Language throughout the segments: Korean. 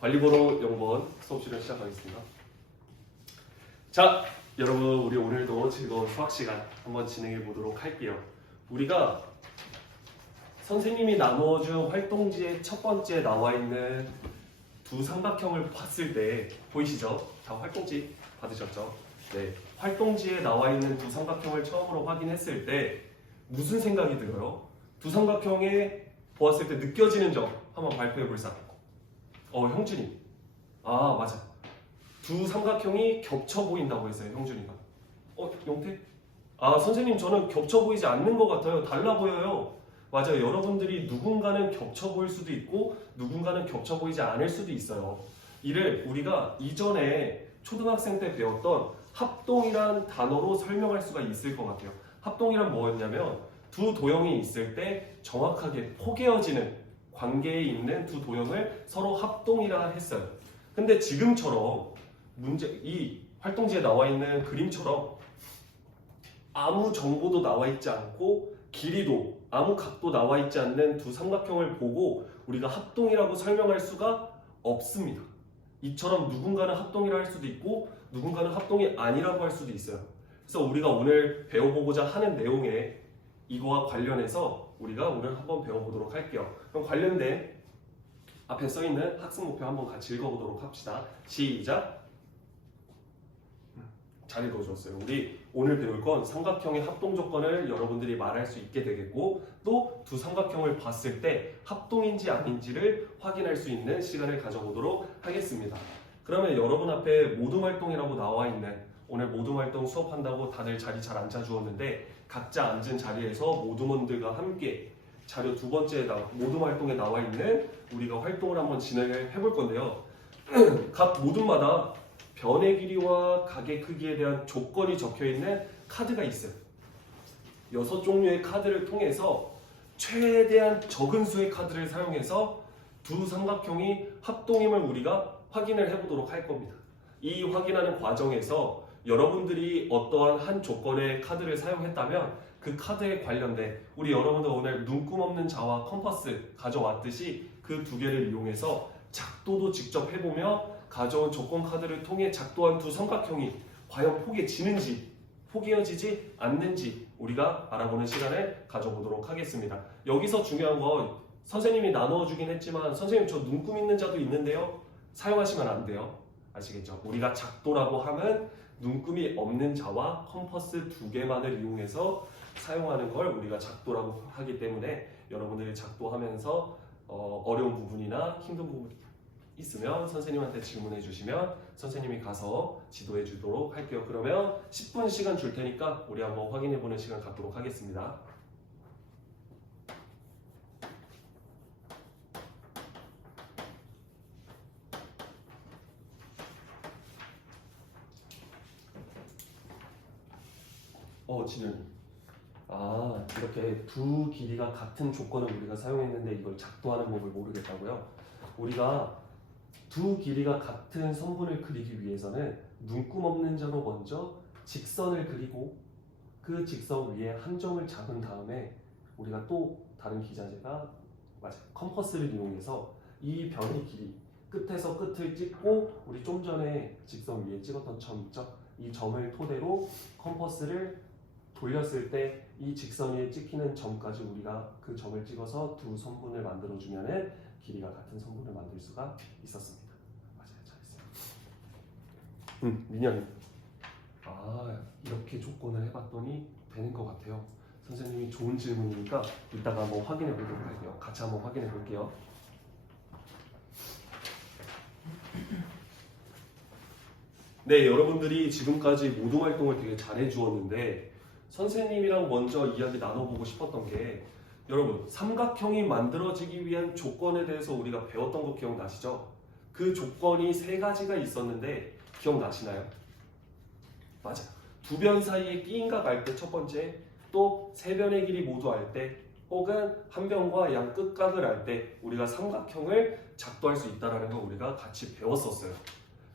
관리번호 0번 수업시를 시작하겠습니다. 자, 여러분 우리 오늘도 즐거운 수학 시간 한번 진행해 보도록 할게요. 우리가 선생님이 나누어준 활동지의 첫 번째 나와 있는 두 삼각형을 봤을 때 보이시죠? 다 활동지 받으셨죠? 네, 활동지에 나와 있는 두 삼각형을 처음으로 확인했을 때 무슨 생각이 들어요? 두 삼각형에 보았을 때 느껴지는 점 한번 발표해 볼 사람. 형준이. 아, 맞아. 두 삼각형이 겹쳐 보인다고 했어요, 형준이가. 용태? 아, 선생님 저는 겹쳐 보이지 않는 것 같아요. 달라 보여요. 맞아요. 여러분들이 누군가는 겹쳐 보일 수도 있고 누군가는 겹쳐 보이지 않을 수도 있어요. 이를 우리가 이전에 초등학생 때 배웠던 합동이란 단어로 설명할 수가 있을 것 같아요. 합동이란 뭐였냐면 두 도형이 있을 때 정확하게 포개어지는 관계에 있는 두 도형을 서로 합동이라 했어요. 근데 지금처럼 이 활동지에 나와 있는 그림처럼 아무 정보도 나와 있지 않고 길이도 아무 각도 나와 있지 않는 두 삼각형을 보고 우리가 합동이라고 설명할 수가 없습니다. 이처럼 누군가는 합동이라 할 수도 있고 누군가는 합동이 아니라고 할 수도 있어요. 그래서 우리가 오늘 배워보고자 하는 내용에 이거와 관련해서 우리가 오늘 한번 배워보도록 할게요. 그럼 관련된 앞에 써있는 학습 목표 한번 같이 읽어보도록 합시다. 시작! 잘 읽어주었어요. 우리 오늘 배울 건 삼각형의 합동 조건을 여러분들이 말할 수 있게 되겠고 또 두 삼각형을 봤을 때 합동인지 아닌지를 확인할 수 있는 시간을 가져보도록 하겠습니다. 그러면 여러분 앞에 모둠활동이라고 나와 있는 오늘 모둠활동 수업한다고 다들 자리 잘 앉아주었는데 각자 앉은 자리에서 모둠원들과 함께 자료 두 번째 모둠활동에 나와 있는 우리가 활동을 한번 진행을 해볼 건데요. 각 모둠마다 변의 길이와 각의 크기에 대한 조건이 적혀있는 카드가 있어요. 6종류의 카드를 통해서 최대한 적은 수의 카드를 사용해서 두 삼각형이 합동임을 우리가 확인을 해보도록 할 겁니다. 이 확인하는 과정에서 여러분들이 어떠한 한 조건의 카드를 사용했다면 그 카드에 관련된 우리 여러분들 오늘 눈금 없는 자와 컴퍼스 가져왔듯이 그 두 개를 이용해서 작도도 직접 해보며 가져온 조건 카드를 통해 작도한 두 삼각형이 과연 포개지는지 포개어지지 않는지 우리가 알아보는 시간을 가져보도록 하겠습니다. 여기서 중요한 건 선생님이 나누어 주긴 했지만 선생님 저 눈금 있는 자도 있는데요. 사용하시면 안 돼요. 아시겠죠? 우리가 작도라고 하면 눈금이 없는 자와 컴퍼스 두 개만을 이용해서 사용하는 걸 우리가 작도라고 하기 때문에 여러분들이 작도하면서 어려운 부분이나 힘든 부분이 있으면 선생님한테 질문해 주시면 선생님이 가서 지도해 주도록 할게요. 그러면 10분 시간 줄 테니까 우리 한번 확인해 보는 시간 갖도록 하겠습니다. 진현이. 이렇게 두 길이가 같은 조건을 우리가 사용했는데 이걸 작도하는 법을 모르겠다고요? 우리가 두 길이가 같은 선분을 그리기 위해서는 눈금 없는 자로 먼저 직선을 그리고 그 직선 위에 한 점을 잡은 다음에 우리가 또 다른 기자재가 컴퍼스를 이용해서 이 변의 길이 끝에서 끝을 찍고 우리 좀 전에 직선 위에 찍었던 점 있죠? 이 점을 토대로 컴퍼스를 돌렸을 때 이 직선 위에 찍히는 점까지 우리가 그 점을 찍어서 두 선분을 만들어주면 길이가 같은 선분을 만들 수가 있었습니다. 맞아요. 잘했어요. 민현이. 이렇게 조건을 해봤더니 되는 것 같아요. 선생님이 좋은 질문이니까 이따가 한번 확인해 보도록 할게요. 같이 한번 확인해 볼게요. 네, 여러분들이 지금까지 모둠 활동을 되게 잘해 주었는데 선생님이랑 먼저 이야기 나눠보고 싶었던 게 여러분 삼각형이 만들어지기 위한 조건에 대해서 우리가 배웠던 거 기억나시죠? 그 조건이 세 가지가 있었는데 기억나시나요? 맞아요. 두 변 사이에 끼인각 알 때 첫 번째, 또 세 변의 길이 모두 알 때, 혹은 한 변과 양 끝각을 알 때 우리가 삼각형을 작도할 수 있다는 걸 우리가 같이 배웠었어요.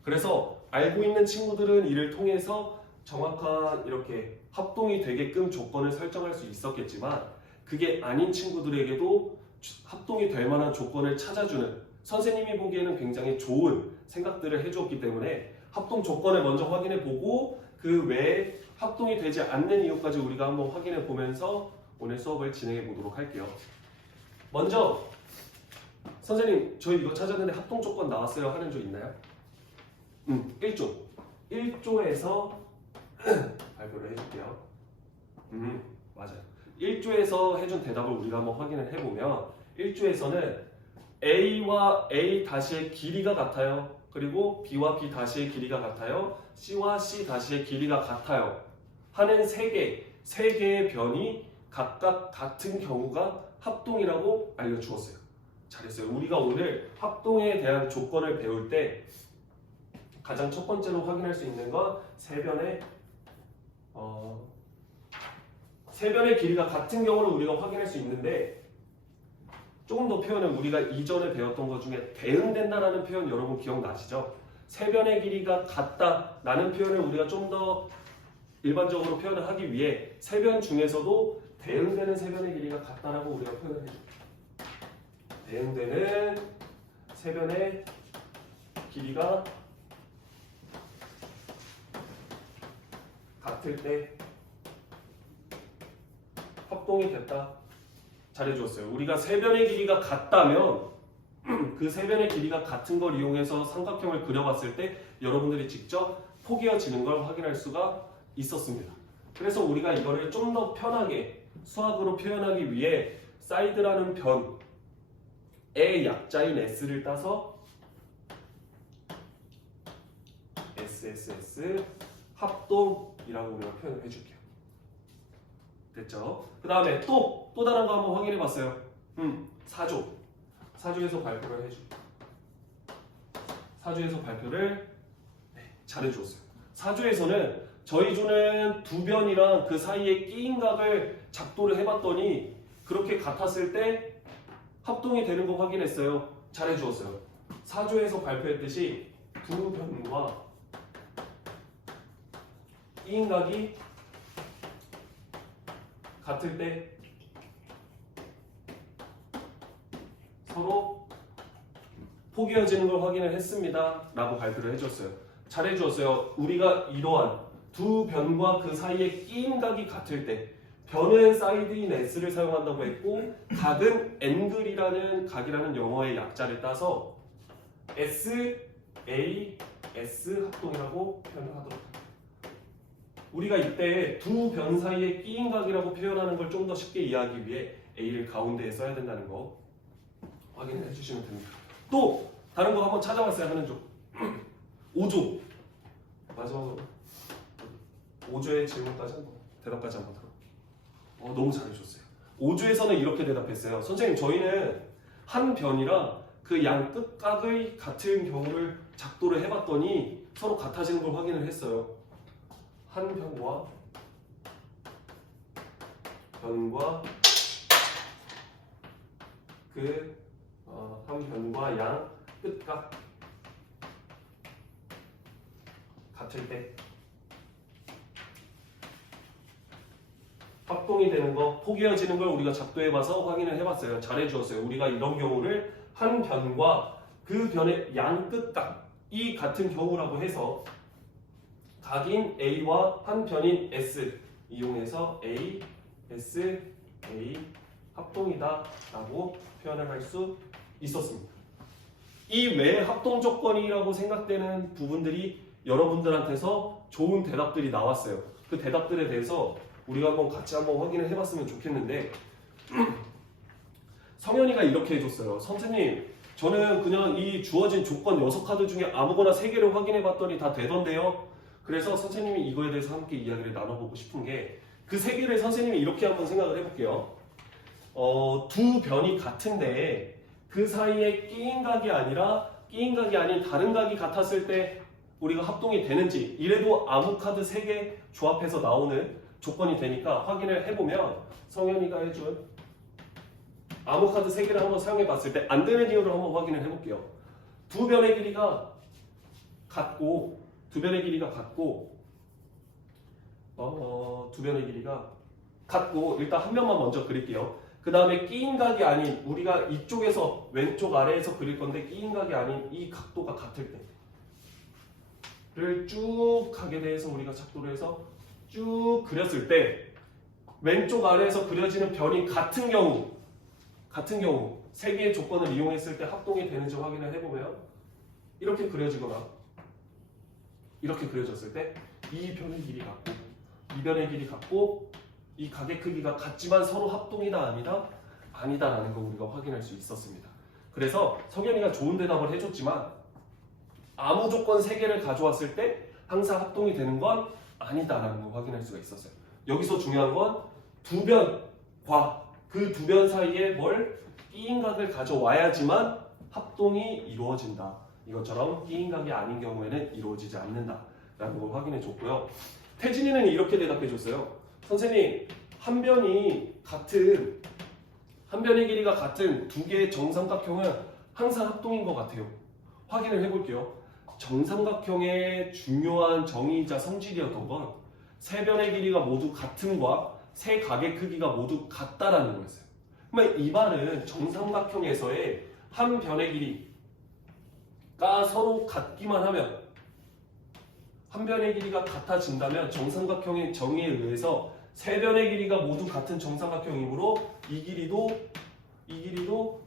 그래서 알고 있는 친구들은 이를 통해서 정확한 이렇게 합동이 되게끔 조건을 설정할 수 있었겠지만 그게 아닌 친구들에게도 합동이 될 만한 조건을 찾아주는 선생님이 보기에는 굉장히 좋은 생각들을 해주었기 때문에 합동 조건을 먼저 확인해 보고 그 외에 합동이 되지 않는 이유까지 우리가 한번 확인해 보면서 오늘 수업을 진행해 보도록 할게요. 먼저 선생님 저희 이거 찾았는데 합동 조건 나왔어요 하는 조 있나요? 1조 1조에서 발표를 해줄게요. 맞아요. 1조에서 해준 대답을 우리가 한번 확인을 해보면 1조에서는 A와 A 다시의 길이가 같아요. 그리고 B와 B 다시의 길이가 같아요. C와 C 다시의 길이가 같아요. 하는 세 개의 변이 각각 같은 경우가 합동이라고 알려주었어요. 잘했어요. 우리가 오늘 합동에 대한 조건을 배울 때 가장 첫 번째로 확인할 수 있는 건 세 변의 길이가 같은 경우를 우리가 확인할 수 있는데 조금 더 표현은 우리가 이전에 배웠던 것 중에 대응된다라는 표현 여러분 기억나시죠? 세 변의 길이가 같다라는 표현을 우리가 좀 더 일반적으로 표현을 하기 위해 세 변 중에서도 대응되는 세 변의 길이가 같다라고 우리가 표현을 해줘. 대응되는 세 변의 길이가 같을 때 합동이 됐다. 잘해주었어요. 우리가 세 변의 길이가 같다면 그 세 변의 길이가 같은 걸 이용해서 삼각형을 그려봤을 때 여러분들이 직접 포개어지는 걸 확인할 수가 있었습니다. 그래서 우리가 이거를 좀 더 편하게 수학으로 표현하기 위해 사이드라는 변의 약자인 S를 따서 SSS 합동이라고 우리가 표현을 해줄게요. 됐죠? 그 다음에 또 다른 거 한번 확인해 봤어요. 4조에서 발표를 해줘. 4조에서 발표를 잘해주었어요. 4조에서는 저희 조는 두 변이랑 그 사이에 끼인 각을 작도를 해봤더니 그렇게 같았을 때 합동이 되는 거 확인했어요. 잘해주었어요. 4조에서 발표했듯이 두 변과 끼인 각이 같을 때 서로 포개어지는 걸 확인을 했습니다 라고 발표를 해줬어요. 잘해주었어요. 우리가 이러한 두 변과 그 사이에 끼인 각이 같을 때 변은 사이드인 S를 사용한다고 했고 각은 앵글이라는 각이라는 영어의 약자를 따서 S, A, S 합동이라고 표현을 하도록 합니다. 우리가 이때 두 변 사이에 끼인 각이라고 표현하는 걸 좀 더 쉽게 이해하기 위해 A를 가운데에 써야 된다는 거 확인해 주시면 됩니다. 또 다른 거 한번 찾아봤어요 하는 조 5조 마지막으로 5조의 질문까지 한번 대답까지 한번 들어. 너무 잘해주셨어요. 5조에서는 이렇게 대답했어요. 선생님 저희는 한 변이랑 그 양 끝각의 같은 경우를 작도를 해봤더니 서로 같아지는 걸 확인을 했어요. 한 변과 한 변과 양 끝각 같을 때 합동이 되는 거, 포개어지는 걸 우리가 작도해봐서 확인을 해봤어요. 잘해주었어요. 우리가 이런 경우를 한 변과 그 변의 양 끝각이 같은 경우라고 해서 각인 A와 한 변인 S 이용해서 A, S, A 합동이다 라고 표현을 할 수 있었습니다. 이 외에 합동 조건이라고 생각되는 부분들이 여러분들한테서 좋은 대답들이 나왔어요. 그 대답들에 대해서 우리가 한번 같이 한번 확인을 해봤으면 좋겠는데 성현이가 이렇게 해줬어요. 선생님 저는 그냥 이 주어진 조건 6카드 중에 아무거나 3개를 확인해봤더니 다 되던데요. 그래서 선생님이 이거에 대해서 함께 이야기를 나눠보고 싶은 게 그 3개를 선생님이 이렇게 한번 생각을 해볼게요. 두 변이 같은데 그 사이에 끼인 각이 아닌 다른 각이 같았을 때 우리가 합동이 되는지 이래도 아무 카드 3개 조합해서 나오는 조건이 되니까 확인을 해보면 성현이가 해준 아무 카드 3개를 한번 사용해봤을 때 안 되는 이유를 한번 확인을 해볼게요. 두 변의 길이가 같고 두 변의 길이가 같고 일단 한 변만 먼저 그릴게요. 그 다음에 끼인 각이 아닌 우리가 이쪽에서 왼쪽 아래에서 그릴 건데 끼인 각이 아닌 이 각도가 같을 때를 쭉 가게 돼서 우리가 작도를 해서 쭉 그렸을 때 왼쪽 아래에서 그려지는 변이 같은 경우 세 개의 조건을 이용했을 때 합동이 되는지 확인을 해보면 이렇게 그려지거나 이렇게 그려졌을 때 이 변의 길이 같고 이 변의 길이 같고 이 각의 크기가 같지만 서로 합동이다 아니다라는 걸 우리가 확인할 수 있었습니다. 그래서 석연이가 좋은 대답을 해줬지만 아무 조건 3개를 가져왔을 때 항상 합동이 되는 건 아니다라는 걸 확인할 수가 있었어요. 여기서 중요한 건 두 변과 그 두 변 사이에 끼인 각을 가져와야지만 합동이 이루어진다. 이것처럼 끼인 각이 아닌 경우에는 이루어지지 않는다라는 걸 확인해 줬고요. 태진이는 이렇게 대답해 줬어요. 선생님, 한 변의 길이가 같은 두 개의 정삼각형은 항상 합동인 것 같아요. 확인을 해볼게요. 정삼각형의 중요한 정의이자 성질이었던 건 세 변의 길이가 모두 같음과 세 각의 크기가 모두 같다라는 거였어요. 그러면 이 말은 정삼각형에서의 한 변의 길이가 서로 같기만 하면 한 변의 길이가 같아진다면 정삼각형의 정의에 의해서 세 변의 길이가 모두 같은 정삼각형이므로 이 길이도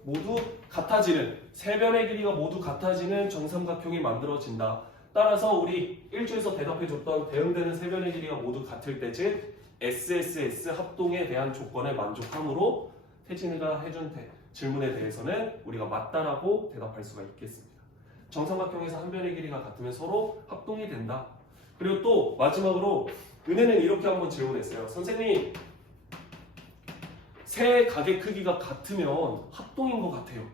모두 같아지는 세 변의 길이가 모두 같아지는 정삼각형이 만들어진다. 따라서 우리 1주에서 대답해줬던 대응되는 세 변의 길이가 모두 같을 때 즉 SSS 합동에 대한 조건을 만족함으로 태진이가 해준 질문에 대해서는 우리가 맞다라고 대답할 수가 있겠습니다. 정삼각형에서 한 변의 길이가 같으면 서로 합동이 된다. 그리고 또 마지막으로 은혜는 이렇게 한번 질문했어요. 선생님, 세 각의 크기가 같으면 합동인 것 같아요.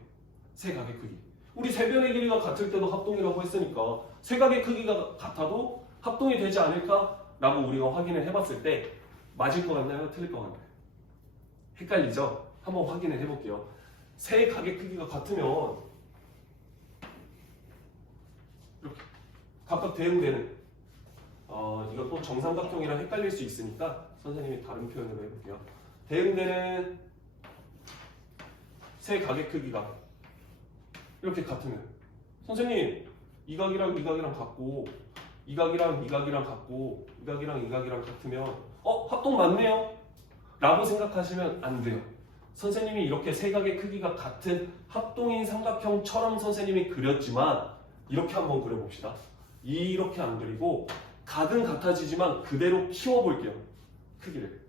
세 각의 크기. 우리 세 변의 길이가 같을 때도 합동이라고 했으니까 세 각의 크기가 같아도 합동이 되지 않을까라고 우리가 확인을 해봤을 때 맞을 것 같나요? 틀릴 것 같나요? 헷갈리죠? 한번 확인을 해볼게요. 세 각의 크기가 같으면 이렇게 각각 대응되는 이것도 정삼각형이랑 헷갈릴 수 있으니까 선생님이 다른 표현으로 해볼게요. 대응되는 세 각의 크기가 이렇게 같으면 선생님 이 각이랑 이 각이랑 같고 이 각이랑 이 각이랑 같고 이 각이랑 이 각이랑 같으면 합동 맞네요 라고 생각하시면 안 돼요. 선생님이 이렇게 세 각의 크기가 같은 합동인 삼각형처럼 선생님이 그렸지만 이렇게 한번 그려봅시다. 이렇게 안 그리고 각은 같아지지만 그대로 키워볼게요. 크기를.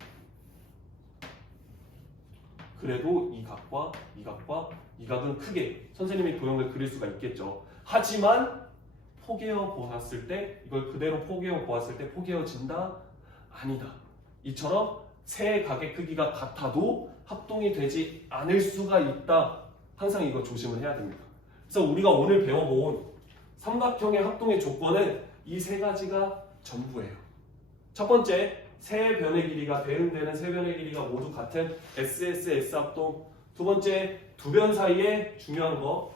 그래도 이 각과 이 각과 이 각은 크게 선생님이 도형을 그릴 수가 있겠죠. 하지만 포개어 보았을 때 이걸 그대로 포개어 보았을 때 포개어진다? 아니다. 이처럼 세 각의 크기가 같아도 합동이 되지 않을 수가 있다. 항상 이거 조심을 해야 됩니다. 그래서 우리가 오늘 배워본 삼각형의 합동의 조건은 이 세 가지가 전부예요. 첫 번째, 세 변의 길이가 대응되는 세 변의 길이가 모두 같은 SSS 합동. 두 번째, 두 변 사이에 중요한 거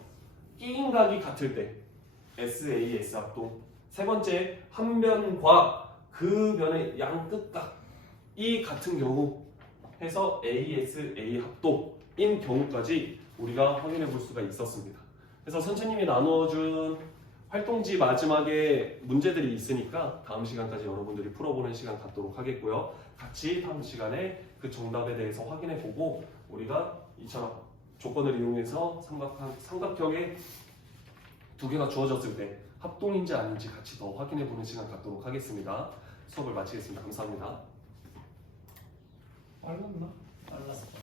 끼인 각이 같을 때 SAS 합동. 세 번째, 한 변과 그 변의 양 끝각이 같은 경우 해서 ASA 합동인 경우까지 우리가 확인해 볼 수가 있었습니다. 그래서 선생님이 나누어준 활동지 마지막에 문제들이 있으니까 다음 시간까지 여러분들이 풀어보는 시간 갖도록 하겠고요. 같이 다음 시간에 그 정답에 대해서 확인해 보고 우리가 이처럼 조건을 이용해서 삼각형의 두 개가 주어졌을 때 합동인지 아닌지 같이 더 확인해 보는 시간 갖도록 하겠습니다. 수업을 마치겠습니다. 감사합니다. 빨랐나? 빨랐어.